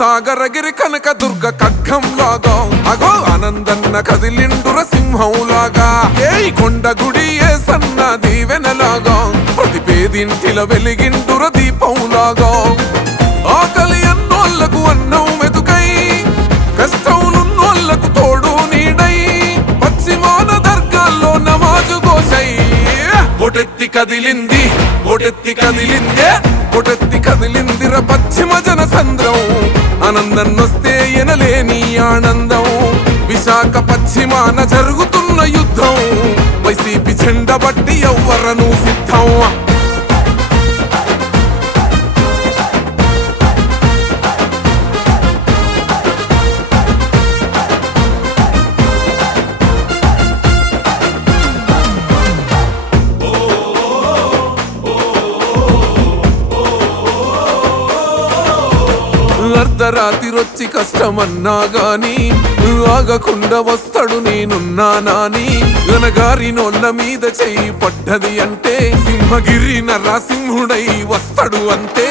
సాగరగిరి కనక దుర్గ ఖడ్గం లాగా. అగో ఆనందన్న కదిలిండుర సింహం లాగా ఏ కొండ గుడి ఏ సన్న దీవెనలాగా. ప్రతి పేదింటిలో వెలిగిండుర దీపం లాగా ఆకలి పొటెత్తి కదిలింది పొటెత్తి కదిలిందే ఓటెత్తి కదిలిందిర పశ్చిమ జన సంద్రం ఆనందన్నొస్తే ఎనలేని ఆనందం. విశాఖ పశ్చిమాన జరుగుతున్న యుద్ధం. వైసీపీ జెండ బట్టి ఎవ్వరను సిద్ధం. రాతిరొచ్చి కష్టమన్నా గాని ఆగకుండా వస్తాడు నేనున్నానాని గనగారి నోళ్ళ మీద చెయ్యి పడ్డది అంటే సింహగిరి నరసింహుడై వస్తాడు అంతే.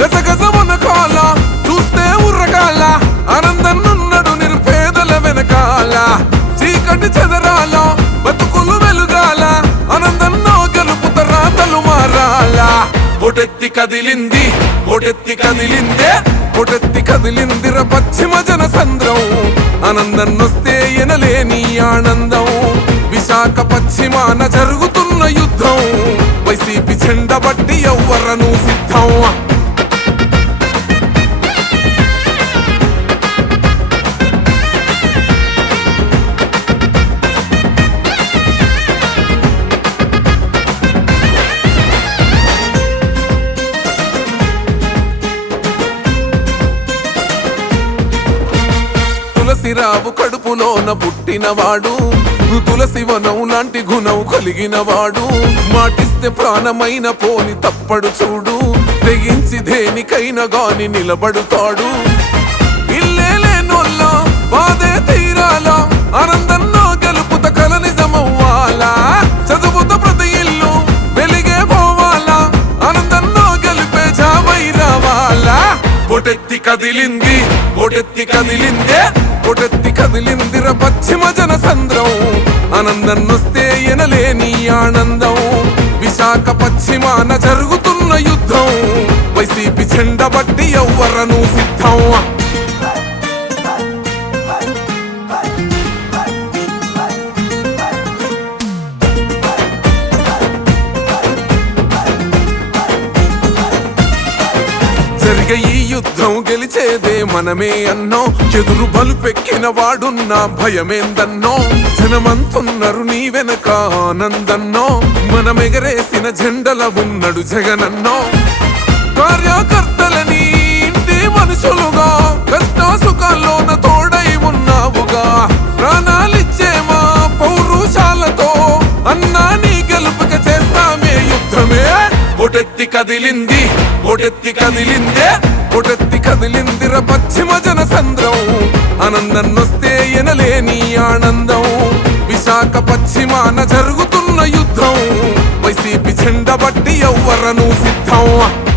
గజగజ మునకాల చూస్తే ఉర్రగాల ఆనందన్నున్నాడు నిరుపేదల వెనకాల. చీకటి చెదరాల బతుకులు వెలుగాల ఆనందన్నో గెలుపు తరాతలు మారాల పొటెత్తి కదిలింది పొటెత్తి కదిలిందే పొటెత్తి కదిలిందిర పశ్చిమ జనసంద్రం. ఆనందన్నొస్తే ఎనలేని ఆనందం. విశాఖ పశ్చిమాన జరుగుతున్న యుద్ధం. వైసీపీ చెండబట్టి ఎవ్వరను సిద్ధం. రావు కడుపులోన పుట్టినవాడు. తులసి వనం లాంటి గుణం కలిగినవాడు. మాటిస్తే ప్రాణమైన పోని తప్పడు చూడు. తెగించి దేనికైనా గాని నిలబడుతాడు. పొటెత్తి కదిలింది పొటెత్తి కదిలిందే పొటెత్తి కదిలిందిర పశ్చిమ జనసంద్రం. ఆనందన్నొస్తే ఎనలేని ఆనందం. విశాఖ పశ్చిమాన జరుగుతున్న యుద్ధం. వైసీపీ జెండబట్టి ఎవ్వరను సిద్ధం. జరిగే ఈ యుద్ధం గెలిచేదే మనమే అన్నో. ఎదురు బలుపెక్కిన వాడున్న భయమేందన్నో. జనమంతున్నారు నీ వెనక ఆనందన్నో. మనమెగరేసిన జెండల ఉన్నడు జగనన్నో. కార్యకర్తలని ఇంటి మనుషులుగా కష్ట సుఖాల్లోన తోడై ఉన్నావుగా. ప్రాణాలిచ్చే మా పౌరుషాలతో అన్నా నీ గెలుపుక చేస్తామే యుద్ధమే. పొటెత్తి కదిలింది పొటెత్తి కదిలిందే పొటెత్తి కదిలిందిర పశ్చిమ జనసంద్రం. ఆనందన్నొస్తే ఎనలేని ఆనందం. విశాఖ పశ్చిమాన జరుగుతున్న యుద్ధం. వైసీపీ చెండబట్టి ఎవ్వరను సిద్ధం.